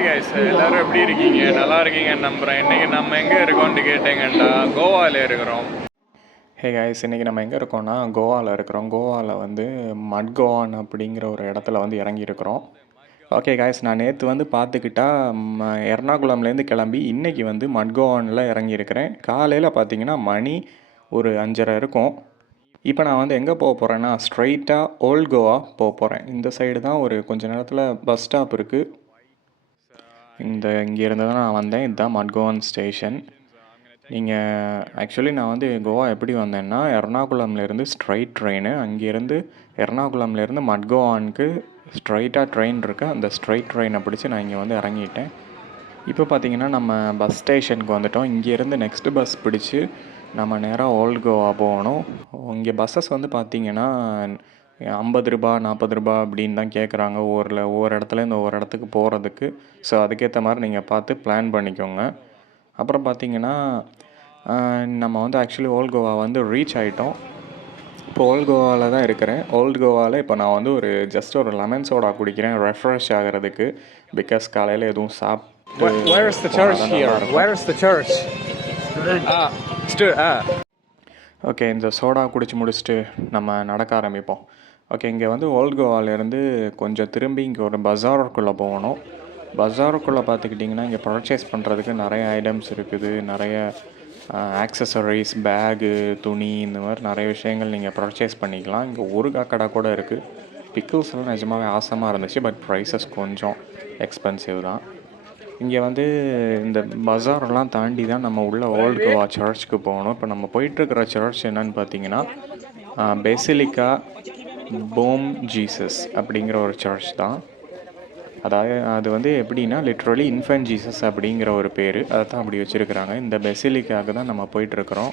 Hi guys எல்லாரும் எப்படி இருக்கீங்க? நல்லா இருக்கீங்கன்னு நம்புகிறேன் இன்றைக்கி நம்ம எங்கே இருக்கோம்னு கேட்டீங்கண்டா கோவாவில் இருக்கிறோம். ஹே கைஸ் இன்றைக்கி நம்ம எங்கே இருக்கோம்னா கோவாவில் இருக்கிறோம். கோவாவில் வந்து மட்கோவான் அப்படிங்கிற ஒரு இடத்துல வந்து இறங்கியிருக்கிறோம். ஓகே காய்ஸ் நான் நேற்று வந்து பார்த்துக்கிட்டா ம, எர்ணாகுளம்லேருந்து கிளம்பி இன்றைக்கி வந்து மட்கோவானில் இறங்கியிருக்கிறேன். காலையில் பார்த்தீங்கன்னா மணி ஒரு அஞ்சரை இருக்கும். இப்போ நான் வந்து எங்கே போக போகிறேன்னா ஸ்ட்ரைட்டாக ஓல்ட் கோவா போக போகிறேன் இந்த சைடு தான் ஒரு கொஞ்ச நேரத்தில் பஸ் ஸ்டாப் இருக்குது இந்த இங்கேருந்து தான் நான் வந்தேன். இதுதான் மட்கோவன் ஸ்டேஷன். நீங்கள் ஆக்சுவலி நான் வந்து கோவா எப்படி வந்தேன்னா எர்ணாகுளம்லேருந்து ஸ்ட்ரைட் ட்ரெயின் அங்கேருந்து எர்ணாகுளம்லேருந்து மட்கோவானுக்கு ஸ்ட்ரைட்டாக ட்ரெயின் இருக்கு. அந்த ஸ்ட்ரைட் ட்ரெயினை பிடிச்சி நான் இங்கே வந்து இறங்கிட்டேன். இப்போ பார்த்தீங்கன்னா நம்ம பஸ் ஸ்டேஷனுக்கு வந்துட்டோம். இங்கேருந்து நெக்ஸ்ட்டு பஸ் பிடிச்சி நம்ம நேராக ஓல்ட் கோவா போகணும். இங்கே பஸ்ஸஸ் வந்து பார்த்தீங்கன்னா ஐம்பது ரூபா நாற்பது ரூபா அப்படின்னு தான் கேட்குறாங்க ஒவ்வொரு ஒவ்வொரு இடத்துலேருந்து ஒவ்வொரு இடத்துக்கு போகிறதுக்கு ஸோ அதுக்கேற்ற மாதிரி நீங்கள் பார்த்து பிளான் பண்ணிக்கோங்க. அப்புறம் பார்த்தீங்கன்னா நம்ம வந்து ஆக்சுவலி ஓல்ட் கோவா வந்து ரீச் ஆகிட்டோம் இப்போ ஓல்ட் கோவாவில் தான் இருக்கிறேன். ஓல்ட் கோவாவில் இப்போ நான் வந்து ஒரு ஜஸ்ட் ஒரு லெமன் சோடா குடிக்கிறேன் ரெஃப்ரெஷ் ஆகிறதுக்கு. பிகாஸ் காலையில் எதுவும் சாப்பிட்டு Where, where is the church here? Where is the church? Ah, stu- ah. Okay இந்த சோடா குடிச்சு முடிச்சுட்டு நம்ம நடக்க ஆரம்பிப்போம். ஓகே இங்கே வந்து ஓல்ட் கோவாலேருந்து கொஞ்சம் திரும்பி இங்கே ஒரு பஜாருக்குள்ளே போகணும். பஜாருக்குள்ளே பார்த்துக்கிட்டிங்கன்னா இங்கே பர்ச்சேஸ் பண்ணுறதுக்கு நிறைய ஐட்டம்ஸ் இருக்குது. நிறைய ஆக்சசரிஸ் பேகு துணி இந்த மாதிரி நிறைய விஷயங்கள் நீங்கள் பர்ச்சேஸ் பண்ணிக்கலாம். இங்கே ஒரு கடை கூட இருக்குது பிக்கிள்ஸ்லாம் எல்லாம் ஆசமாக இருந்துச்சு பட் ப்ரைஸஸ் கொஞ்சம் எக்ஸ்பென்சிவ் தான். இங்கே வந்து இந்த பஜாரெல்லாம் தாண்டி தான் நம்ம உள்ள ஓல்டு கோவா சர்ச்சுக்கு போகணும். இப்போ நம்ம போயிட்டுருக்கிற சர்ச் என்னன்னு பார்த்தீங்கன்னா பெசிலிக்கா போம் ஜீசஸ் அப்படிங்கிற ஒரு சர்ச் தான். அதாவது அது வந்து எப்படின்னா லிட்ரலி இன்ஃபென்ட் ஜீசஸ் அப்படிங்கிற ஒரு பேர். அதை தான் அப்படி வச்சுருக்கிறாங்க. இந்த பெசிலிக்காக தான் நம்ம போயிட்டுருக்குறோம்.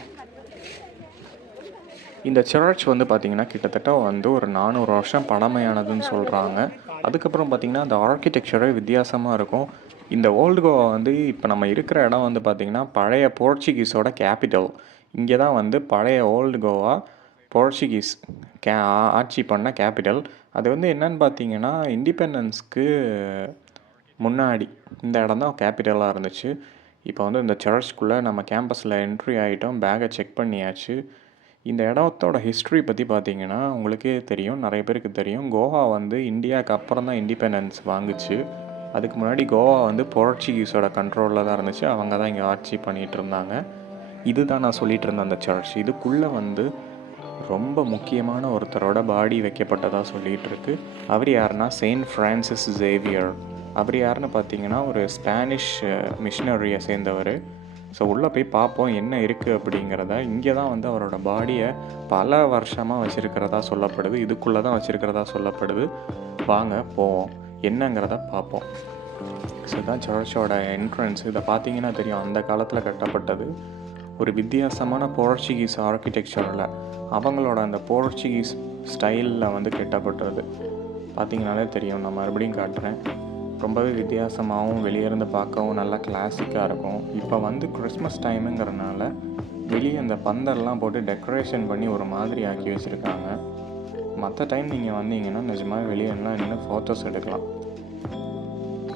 இந்த சர்ச் வந்து பார்த்திங்கன்னா கிட்டத்தட்ட வந்து ஒரு நானூறு வருஷம் பழமையானதுன்னு சொல்கிறாங்க அதுக்கப்புறம் பார்த்திங்கன்னா அந்த ஆர்கிடெக்சரே வித்தியாசமாக இருக்கும். இந்த ஓல்டு கோவா வந்து இப்போ நம்ம இருக்கிற இடம் வந்து பார்த்திங்கன்னா பழைய போர்ச்சுகீஸோட கேபிட்டல் இங்கே தான் வந்து பழைய ஓல்டு கோவா போர்ச்சுகீஸ் கே ஆட்சி பண்ண கேபிட்டல் அது வந்து என்னன்னு பார்த்தீங்கன்னா இண்டிபெண்டன்ஸ்க்கு முன்னாடி இந்த இடம் தான் கேபிட்டலாக இருந்துச்சு. இப்போ வந்து இந்த சர்ச்குள்ளே நம்ம கேம்பஸில் என்ட்ரி ஆகிட்டோம் பேகை செக் பண்ணியாச்சு. இந்த இடத்தோட ஹிஸ்ட்ரி பற்றி பார்த்தீங்கன்னா உங்களுக்கே தெரியும் நிறைய பேருக்கு தெரியும். கோவா வந்து இந்தியாவுக்கு அப்புறம் தான் இண்டிபெண்டன்ஸ் வாங்குச்சு. அதுக்கு முன்னாடி கோவா வந்து போர்ச்சுகீஸோட கண்ட்ரோலில் தான் இருந்துச்சு. அவங்க தான் இங்கே ஆட்சி பண்ணிகிட்டு இருந்தாங்க. இதுதான் நான் சொல்லிகிட்டு இருந்தேன் அந்த சர்ச். இதுக்குள்ளே வந்து ரொம்ப முக்கியமான ஒருத்தரோட பாடி வைக்கப்பட்டதாக சொல்லிட்டு இருக்கு அவர் யாருன்னா செயின்ட் ஃப்ரான்சிஸ் ஜேவியர் அவர் யாருன்னு பார்த்தீங்கன்னா ஒரு ஸ்பானிஷ் மிஷினரியை சேர்ந்தவர். ஸோ உள்ளே போய் பார்ப்போம் என்ன இருக்குது அப்படிங்கிறத. இங்கே தான் வந்து அவரோட பாடியை பல வருஷமாக வச்சுருக்கிறதா சொல்லப்படுது. இதுக்குள்ளே தான் வச்சுருக்கிறதா சொல்லப்படுது. வாங்க போவோம். என்னங்கிறத பார்ப்போம். ஸோ இதுதான் சர்ச்சோட என்ட்ரன்ஸ் இதை பார்த்தீங்கன்னா தெரியும் அந்த காலத்தில் கட்டப்பட்டது. ஒரு வித்தியாசமான போர்ச்சுகீஸ் ஆர்கிடெக்சரில் அவங்களோட அந்த போர்ச்சுகீஸ் ஸ்டைலில் வந்து கெட்டப்பட்டுறது பார்த்தீங்கனாலே தெரியும். நான் மறுபடியும் காட்டுறேன். ரொம்பவே வித்தியாசமாகவும் வெளியே இருந்து பார்க்கவும் நல்லா கிளாசிக்காக இருக்கும். இப்போ வந்து கிறிஸ்மஸ் டைமுங்கிறனால வெளியே அந்த பந்தல்லாம் போட்டு டெக்கரேஷன் பண்ணி ஒரு மாதிரி ஆக்கி வச்சுருக்காங்க. மற்ற டைம் நீங்கள் வந்தீங்கன்னா நிஜமாக வெளியே இருந்தால் நின்று ஃபோட்டோஸ் எடுக்கலாம்.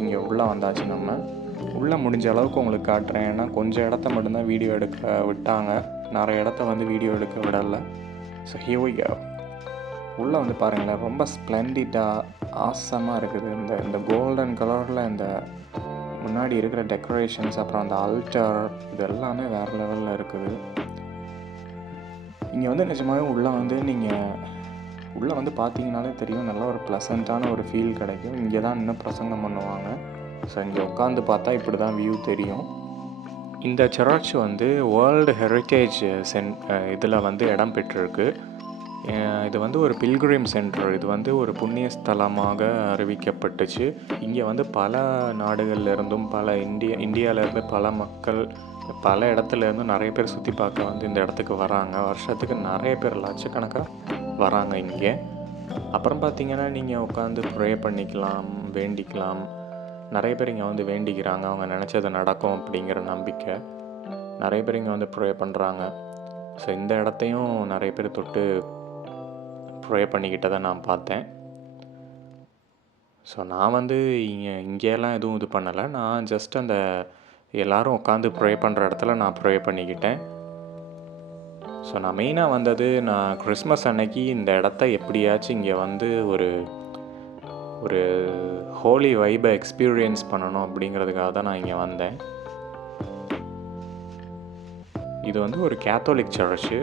இங்கே உள்ளே வந்தாச்சு நம்ம. உள்ளே முடிஞ்ச அளவுக்கு உங்களுக்கு காட்டுறேன். ஏன்னா கொஞ்சம் இடத்த மட்டும்தான் வீடியோ எடுக்க விட்டாங்க. நிறைய இடத்த வந்து வீடியோ எடுக்க விடலை. ஸோ ஹியூ உள்ளே வந்து பாருங்களேன். ரொம்ப ஸ்ப்ளெண்டிட்டாக ஆசமாக இருக்குது. இந்த இந்த கோல்டன் கலரில் இந்த முன்னாடி இருக்கிற டெக்கரேஷன்ஸ் அப்புறம் அந்த அல்டர் இது எல்லாமே வேறு லெவலில் இருக்குது. இங்கே வந்து நிஜமாகவே உள்ளே வந்து நீங்கள் உள்ளே வந்து பார்த்தீங்கனாலே தெரியும். நல்ல ஒரு ப்ளசண்ட்டான ஒரு ஃபீல் கிடைக்கும். இங்கே தான் இன்னும் பிரசங்கம் பண்ணுவாங்க. ஸோ இங்கே உட்காந்து பார்த்தா இப்படி தான் வியூ தெரியும். இந்த சர்ச் வந்து வேர்ல்டு ஹெரிட்டேஜ் சென் இதில் வந்து இடம் பெற்றிருக்கு. இது வந்து ஒரு பில்கிரிம் சென்டர் இது வந்து ஒரு புண்ணிய ஸ்தலமாக அறிவிக்கப்பட்டுச்சு. இங்கே வந்து பல நாடுகள்லேருந்தும் பல இந்திய இந்தியாவிலேருந்து பல மக்கள் பல இடத்துல இருந்தும் நிறைய பேர் சுற்றி பார்க்க வந்து இந்த இடத்துக்கு வராங்க. வருஷத்துக்கு நிறைய பேர் லட்சக்கணக்காக வராங்க இங்கே. அப்புறம் பார்த்தீங்கன்னா நீங்கள் உட்காந்து ப்ரே பண்ணிக்கலாம் வேண்டிக்கலாம். நிறைய பேர் இங்கே வந்து வேண்டிக்கிறாங்க. அவங்க நினச்சது நடக்கும் அப்படிங்கிற நம்பிக்கை. நிறைய பேர் இங்கே வந்து ப்ரே பண்ணுறாங்க ஸோ இந்த இடத்தையும் நிறைய பேர் தொட்டு ப்ரே பண்ணிக்கிட்டதை நான் பார்த்தேன். ஸோ நான் வந்து இங்கே இங்கேலாம் எதுவும் இது பண்ணலை. நான் ஜஸ்ட் அந்த எல்லோரும் உட்காந்து ப்ரே பண்ணுற இடத்துல நான் ப்ரே பண்ணிக்கிட்டேன். ஸோ நான் மெயினாக வந்தது நான் கிறிஸ்மஸ் அன்னைக்கு இந்த இடத்த எப்படியாச்சும் இங்கே வந்து ஒரு ஒரு ஹோலி வைபை எக்ஸ்பீரியன்ஸ் பண்ணணும் அப்படிங்கிறதுக்காக தான் நான் இங்கே வந்தேன். இது வந்து ஒரு Catholic church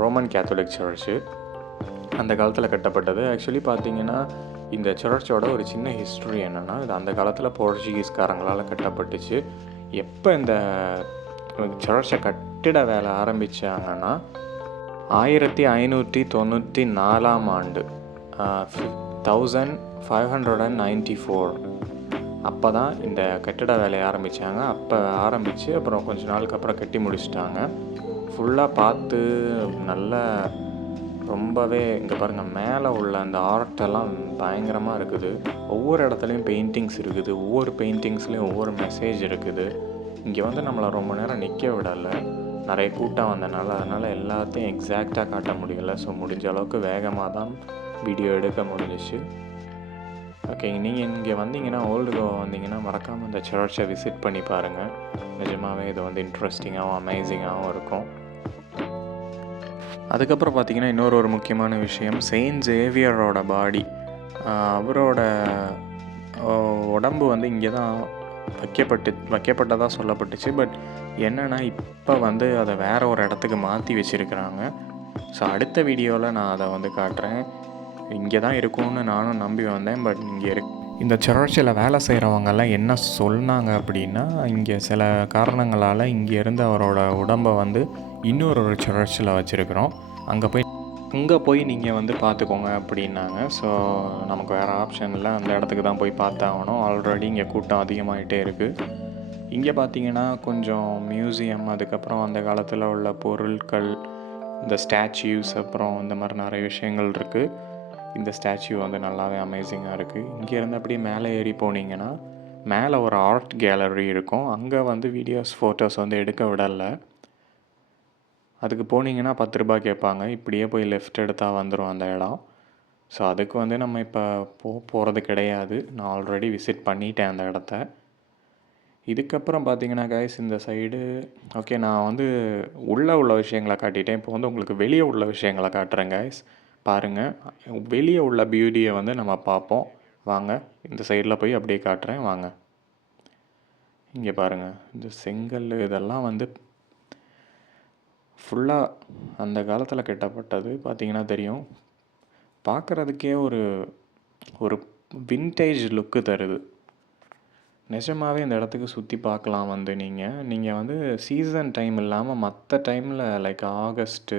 Roman Catholic church. அந்த காலத்தில் கட்டப்பட்டது. ஆக்சுவலி பார்த்தீங்கன்னா இந்த சர்ச்சோட ஒரு சின்ன ஹிஸ்ட்ரி என்னென்னா இது அந்த காலத்தில் போர்ச்சுகீஸ்காரங்களால் கட்டப்பட்டுச்சு. எப்போ இந்த சர்ச்சை கட்டிட வேலை ஆரம்பித்தாங்கன்னா ஆயிரத்தி ஐநூற்றி தொண்ணூற்றி நாலாம் ஆண்டு thousand five hundred and ninety four அப்போ தான் இந்த கட்டிட வேலையை ஆரம்பித்தாங்க அப்போ ஆரம்பித்து அப்புறம் கொஞ்ச நாளுக்கு அப்புறம் கட்டி முடிச்சிட்டாங்க. ஃபுல்லாக பார்த்து நல்ல ரொம்பவே இங்கே பாருங்கள் மேலே உள்ள அந்த art எல்லாம் பயங்கரமாக இருக்குது. ஒவ்வொரு இடத்துலையும் பெயிண்டிங்ஸ் இருக்குது. ஒவ்வொரு பெயிண்டிங்ஸ்லேயும் ஒவ்வொரு மெசேஜ் இருக்குது. இங்கே வந்து நம்மளை ரொம்ப நேரம் நிற்க விடலை. நிறைய கூட்டம் வந்தனால அதனால் எல்லாத்தையும் எக்ஸாக்டாக காட்ட முடியலை. ஸோ முடிஞ்ச அளவுக்கு வேகமாக தான் வீடியோ எடுக்க முடிஞ்சிச்சு. ஓகே நீங்கள் இங்கே வந்தீங்கன்னா ஓல்டு கோவா வந்தீங்கன்னா மறக்காமல் இந்த சர்ச்சை விசிட் பண்ணி பாருங்கள் நிஜமாகவே இது வந்து இன்ட்ரெஸ்டிங்காகவும் அமேசிங்காகவும் இருக்கும். அதுக்கப்புறம் பார்த்தீங்கன்னா இன்னொரு ஒரு முக்கியமான விஷயம். செயின்ட் ஜேவியரோட பாடி அவரோட உடம்பு வந்து இங்கே தான் வைக்கப்பட்டு வைக்கப்பட்டதாக சொல்லப்பட்டுச்சு. பட் என்னென்னா இப்போ வந்து அதை வேற ஒரு இடத்துக்கு மாற்றி வச்சுருக்கிறாங்க. ஸோ அடுத்த வீடியோவில் நான் அதை வந்து காட்டுறேன். இங்கே தான் இருக்கும்னு நானும் நம்பி வந்தேன் பட் இங்கே இருக்கு. இந்த சர்ச்சில் வேலை செய்கிறவங்கெல்லாம் என்ன சொன்னாங்க அப்படின்னா இங்கே சில காரணங்களால் இங்கே இருந்து அவரோட உடம்பை வந்து இன்னொரு ஒரு சர்ச்சில் வச்சுருக்குறோம். அங்கே போய் அங்கே போய் நீங்கள் வந்து பார்த்துக்கோங்க அப்படின்னாங்க. ஸோ நமக்கு வேறு ஆப்ஷன் இல்லை. அந்த இடத்துக்கு தான் போய் பார்த்தாகணும் ஆல்ரெடி இங்கே கூட்டம் அதிகமாகிட்டே இருக்குது இங்கே பார்த்தீங்கன்னா கொஞ்சம் மியூசியம் அதுக்கப்புறம் அந்த காலத்தில் உள்ள பொருட்கள் இந்த ஸ்டாச்சுஸ் அப்புறம் இந்த மாதிரி நிறைய விஷயங்கள் இருக்குது இந்த ஸ்டாச்சு வந்து நல்லாவே அமேசிங்காக இருக்குது இங்கேருந்து அப்படியே மேலே ஏறி போனீங்கன்னா மேலே ஒரு ஆர்ட் கேலரி இருக்கும். அங்கே வந்து வீடியோஸ் ஃபோட்டோஸ் வந்து எடுக்க விடலை. அதுக்கு போனீங்கன்னா பத்து ரூபாய் கேட்பாங்க. இப்படியே போய் லெஃப்ட் எடுத்தால் வந்துடும் அந்த இடம். ஸோ அதுக்கு வந்து நம்ம இப்போ போ போகிறது கிடையாது. நான் ஆல்ரெடி விசிட் பண்ணிட்டேன் அந்த இடத்த. இதுக்கப்புறம் பார்த்தீங்கன்னா கைஸ் இந்த சைடு ஓகே நான் வந்து உள்ளே உள்ள விஷயங்களை காட்டிட்டேன். இப்போ வந்து உங்களுக்கு வெளியே உள்ள விஷயங்களை காட்டுறேன் கைஸ் பாருங்கள் வெளியே உள்ள பியூட்டியை வந்து நம்ம பார்ப்போம். வாங்க இந்த சைடில் போய் அப்படியே காட்டுறேன். வாங்க. இங்கே பாருங்கள் இந்த செங்கல் இதெல்லாம் வந்து ஃபுல்லாக அந்த காலத்தில் கட்டப்பட்டது. பார்த்திங்கன்னா தெரியும். பார்க்குறதுக்கே ஒரு ஒரு வின்டேஜ் லுக்கு தருது. நிஜமாகவே இந்த இடத்துக்கு சுற்றி பார்க்கலாம் வந்து நீங்கள் நீங்கள் வந்து சீசன் டைம் இல்லாமல் மற்ற டைமில் லைக் ஆகஸ்ட்டு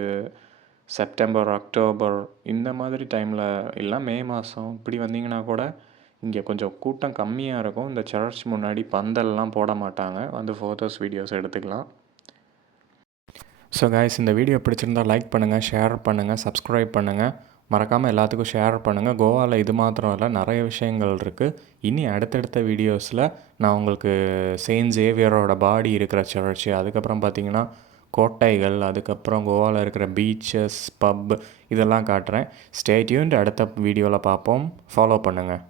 செப்டம்பர் அக்டோபர் இந்த மாதிரி டைமில் இல்லை மே மாதம் இப்படி வந்தீங்கன்னா கூட இங்கே கொஞ்சம் கூட்டம் கம்மியாக இருக்கும். இந்த சர்ச் முன்னாடி பந்தல்லாம் போட மாட்டாங்க. வந்து ஃபோட்டோஸ் வீடியோஸ் எடுத்துக்கலாம். ஸோ காய்ஸ் இந்த வீடியோ பிடிச்சிருந்தா லைக் பண்ணுங்கள் ஷேர் பண்ணுங்கள் சப்ஸ்கிரைப் பண்ணுங்கள் மறக்காமல் எல்லாத்துக்கும் ஷேர் பண்ணுங்கள் கோவாவில் இது மாத்திரம் இல்லை நிறைய விஷயங்கள் இருக்குது இனி அடுத்தடுத்த வீடியோஸில் நான் உங்களுக்கு செயின்ட் ஜேவியரோட பாடி இருக்கிற சர்ச்சு அதுக்கப்புறம் பார்த்தீங்கன்னா கோட்டைகள் அதுக்கப்புறம் கோவாவில் இருக்கிற பீச்சஸ் பப் இதெல்லாம் காட்டுறேன். ஸ்டே டியூன்ட் அடுத்த வீடியோவில் பார்ப்போம். ஃபாலோ பண்ணுங்கள்